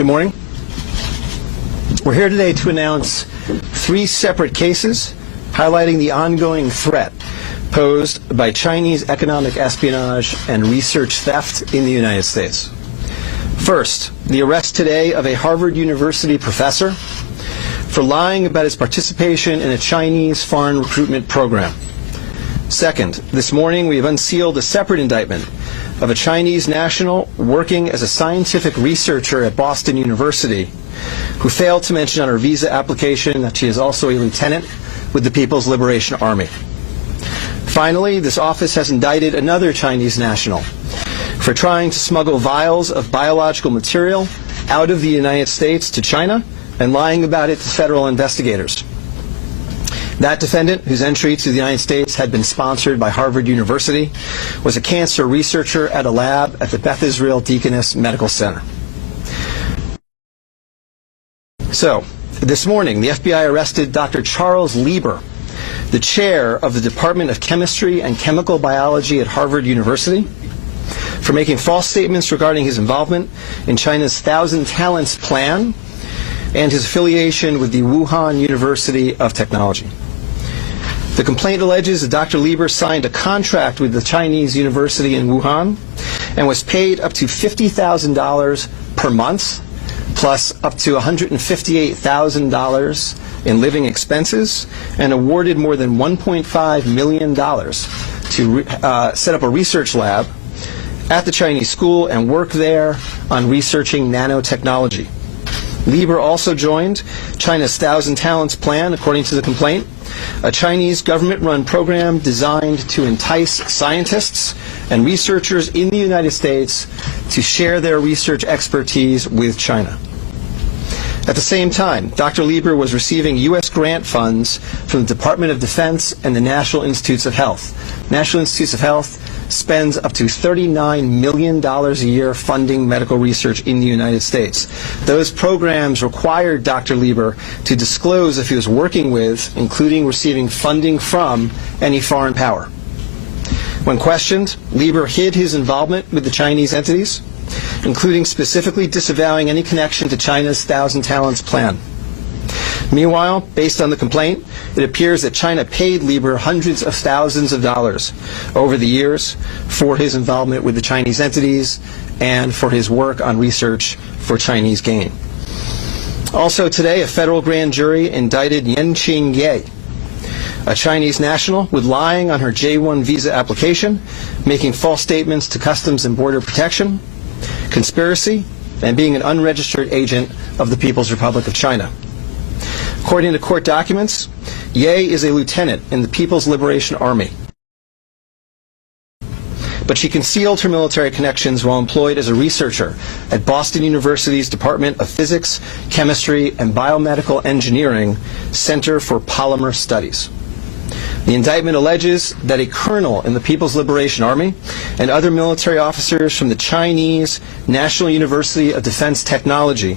Good morning. We're here today to announce 3 separate cases highlighting the ongoing threat posed by Chinese economic espionage and research theft in the United States. First, the arrest today of a Harvard University professor for lying about his participation in a Chinese foreign recruitment program. Second, this morning we have unsealed a separate indictment of a Chinese national working as a scientific researcher at Boston University who failed to mention on her visa application that she is also a lieutenant with the People's Liberation Army. Finally, this office has indicted another Chinese national for trying to smuggle vials of biological material out of the United States to China and lying about it to federal investigators. That defendant, whose entry to the United States had been sponsored by Harvard University, was a cancer researcher at a lab at the Beth Israel Deaconess Medical Center. So, this morning, the FBI arrested Dr. Charles Lieber, the chair of the Department of Chemistry and Chemical Biology at Harvard University, for making false statements regarding his involvement in China's Thousand Talents Plan and his affiliation with the Wuhan University of Technology. The complaint alleges that Dr. Lieber signed a contract with the Chinese university in Wuhan and was paid up to $50,000 per month, plus up to $158,000 in living expenses, and awarded more than $1.5 million to set up a research lab at the Chinese school and work there on researching nanotechnology. Lieber also joined China's Thousand Talents Plan, according to the complaint, a Chinese government-run program designed to entice scientists and researchers in the United States to share their research expertise with China. At the same time, Dr. Lieber was receiving U.S. grant funds from the Department of Defense and the National Institutes of Health. National Institutes of Health spends up to $39 million a year funding medical research in the United States. Those programs required Dr. Lieber to disclose if he was working with, including receiving funding from, any foreign power. When questioned, Lieber hid his involvement with the Chinese entities, including specifically disavowing any connection to China's Thousand Talents Plan. Meanwhile, based on the complaint, it appears that China paid Lieber hundreds of thousands of dollars over the years for his involvement with the Chinese entities and for his work on research for Chinese gain. Also today, a federal grand jury indicted Yanqing Ye, a Chinese national, with lying on her J-1 visa application, making false statements to Customs and Border Protection, conspiracy, and being an unregistered agent of the People's Republic of China. According to court documents, Ye is a lieutenant in the People's Liberation Army, but she concealed her military connections while employed as a researcher at Boston University's Department of Physics, Chemistry, and Biomedical Engineering Center for Polymer Studies. The indictment alleges that a colonel in the People's Liberation Army and other military officers from the Chinese National University of Defense Technology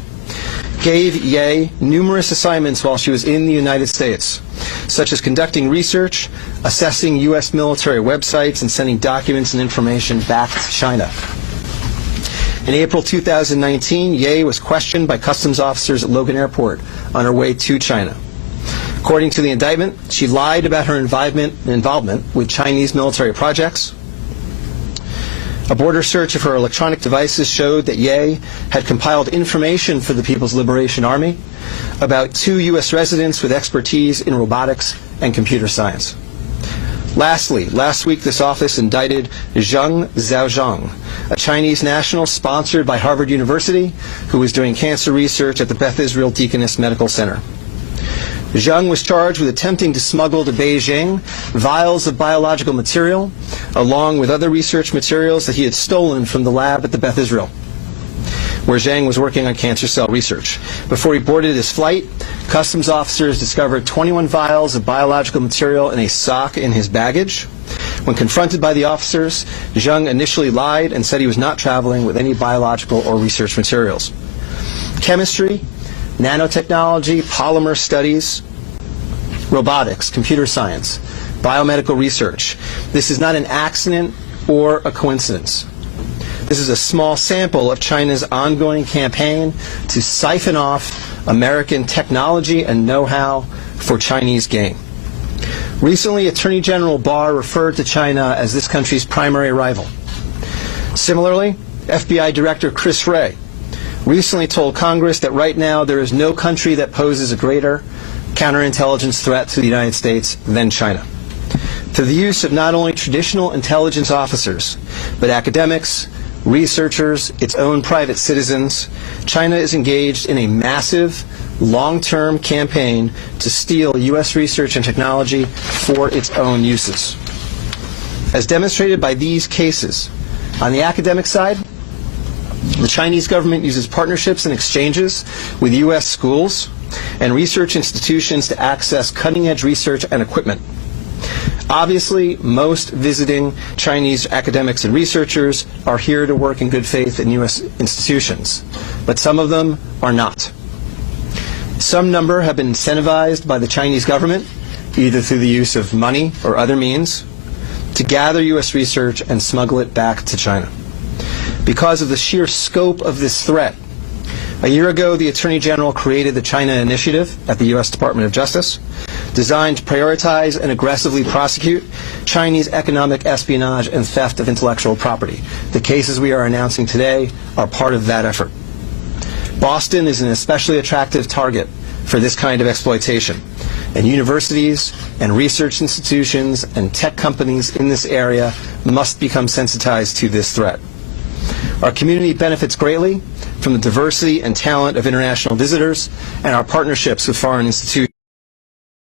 gave Ye numerous assignments while she was in the United States, such as conducting research, assessing U.S. military websites, and sending documents and information back to China. In April 2019, Ye was questioned by customs officers at Logan Airport on her way to China. According to the indictment, she lied about her involvement with Chinese military projects. A border search of her electronic devices showed that Ye had compiled information for the People's Liberation Army about 2 U.S. residents with expertise in robotics and computer science. Lastly, last week this office indicted Zheng Zhaozhang, a Chinese national sponsored by Harvard University who was doing cancer research at the Beth Israel Deaconess Medical Center. Zheng was charged with attempting to smuggle to Beijing vials of biological material, along with other research materials that he had stolen from the lab at the Beth Israel, where Zheng was working on cancer cell research. Before he boarded his flight, customs officers discovered 21 vials of biological material in a sock in his baggage. When confronted by the officers, Zheng initially lied and said he was not traveling with any biological or research materials. Chemistry, nanotechnology, polymer studies, robotics, computer science, biomedical research. This is not an accident or a coincidence. This is a small sample of China's ongoing campaign to siphon off American technology and know-how for Chinese gain. Recently, Attorney General Barr referred to China as this country's primary rival. Similarly, FBI Director Chris Wray recently told Congress that right now there is no country that poses a greater counterintelligence threat to the United States than China. Through the use of not only traditional intelligence officers, but academics, researchers, its own private citizens, China is engaged in a massive, long-term campaign to steal U.S. research and technology for its own uses. As demonstrated by these cases, on the academic side, the Chinese government uses partnerships and exchanges with U.S. schools and research institutions to access cutting-edge research and equipment. Obviously, most visiting Chinese academics and researchers are here to work in good faith in U.S. institutions, but some of them are not. Some number have been incentivized by the Chinese government, either through the use of money or other means, to gather U.S. research and smuggle it back to China. Because of the sheer scope of this threat, a year ago the Attorney General created the China Initiative at the U.S. Department of Justice, designed to prioritize and aggressively prosecute Chinese economic espionage and theft of intellectual property. The cases we are announcing today are part of that effort. Boston is an especially attractive target for this kind of exploitation, and universities and research institutions and tech companies in this area must become sensitized to this threat. Our community benefits greatly from the diversity and talent of international visitors and our partnerships with foreign institutions.